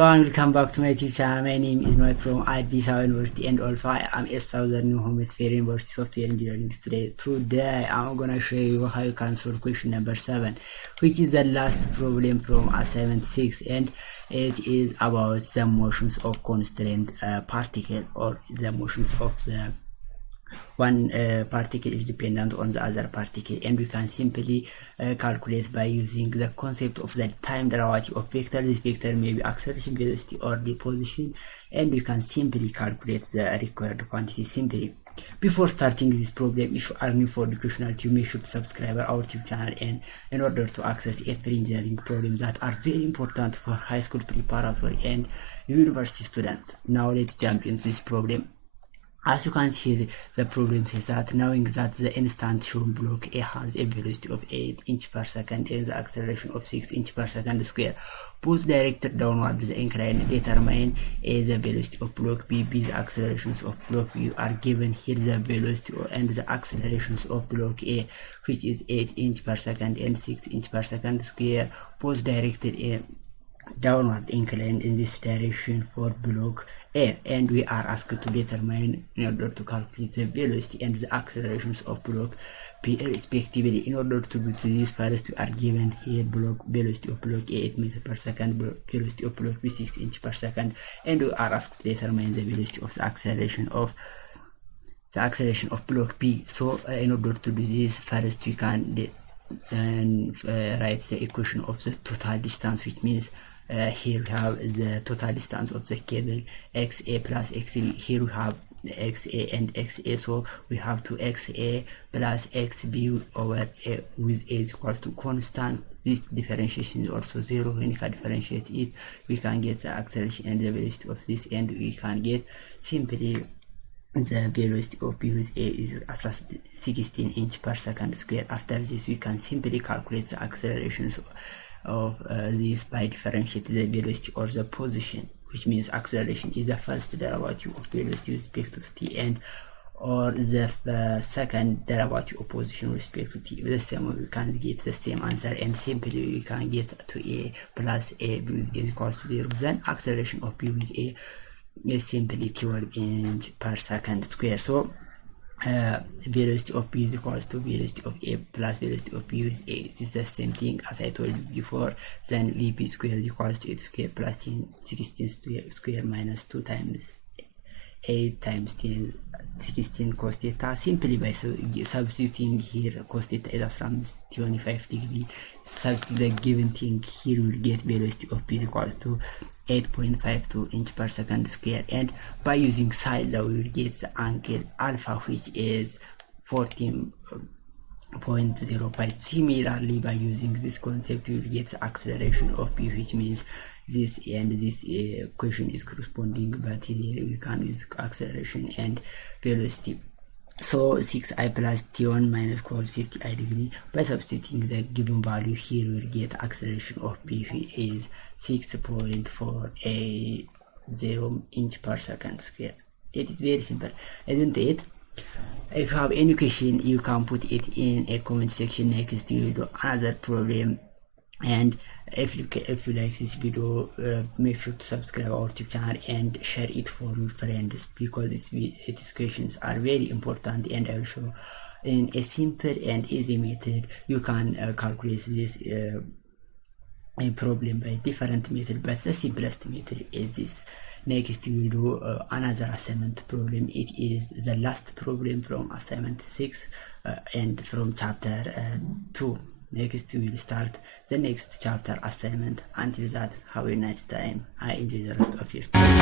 everyone, welcome back to my YouTube channel. My name is Noy from ADDIS University, and also I am a Southern New Hemisphere University Software Engineering student. Today I'm gonna show you how you can solve question number 7, which is the last problem from assignment 6, and it is about the motions of constrained particle, or the motions of the one particle is dependent on the other particle, and we can simply calculate by using the concept of the time derivative of vector. This vector may be acceleration, velocity, or the position, and we can simply calculate the required quantity simply. Before starting this problem, if you are new for educational YouTube, make sure to subscribe our YouTube channel, and in order to access every engineering problems that are very important for high school preparatory and university students. Now let's jump into this problem. As you can see, the problem says that knowing that the instant shown block A has a velocity of 8 inches per second and the acceleration of 6 inches per second square, both directed downward the incline, determine A the velocity of block B, the accelerations of block B are given here. The velocity and the accelerations of block A, which is 8 inches per second and 6 inches per second square, both directed downward incline in this direction for block A, and we are asked to determine in order to calculate the velocity and the accelerations of block B respectively. In order to do this, first we are given here block velocity of block A 8 meters per second, velocity of block B 6 inches per second, and we are asked to determine the velocity of the acceleration of block B. So in order to do this, first we can write the equation of the total distance, which means here we have the total distance of the cable XA plus XB. Here we have XA and XA, so we have to XA plus XB over A with A is equal to constant. This differentiation is also 0. When you can differentiate it, we can get the acceleration and the velocity of this, and we can get simply the velocity of B with A is 16 inches per second square. After this, we can simply calculate the accelerations of this by differentiating the velocity or the position, which means acceleration is the first derivative of velocity with respect to t, and or the second derivative of position with respect to t. With the same, we can get the same answer, and simply we can get to A plus A B with A is equals to 0. Then acceleration of B with A is simply 12 inches per second square. So velocity of B is equals to velocity of A plus velocity of B with A. This is the same thing as I told you before. Then VP square is equals to 8 square plus 16 square minus 2 times 8 times 10 16 cos theta. Simply by substituting here cos theta is around 25 degrees. Substitute the given thing here, will get velocity of B is equals to 8.52 inches per second square, and by using side law we will get the angle alpha, which is 14.05. Similarly, by using this concept we will get the acceleration of B, which means this and this equation is corresponding, but here we can use acceleration and velocity. So 6i plus t1 minus cos 50i degree. By substituting the given value here, we'll get acceleration of B, which is 6.480 inches per second square. It is very simple, isn't it? If you have any question, you can put it in a comment section. Next we will do another problem, and if you like this video, make sure to subscribe our YouTube channel and share it for your friends, because these questions are very important, and I will show in a simple and easy method you can calculate this a problem by different method, but the simplest method is this. Next we will do another assignment problem. It is the last problem from assignment 6 and from chapter 2. Next we will start the next chapter assignment. Until that, have a nice time. I enjoy the rest of your time.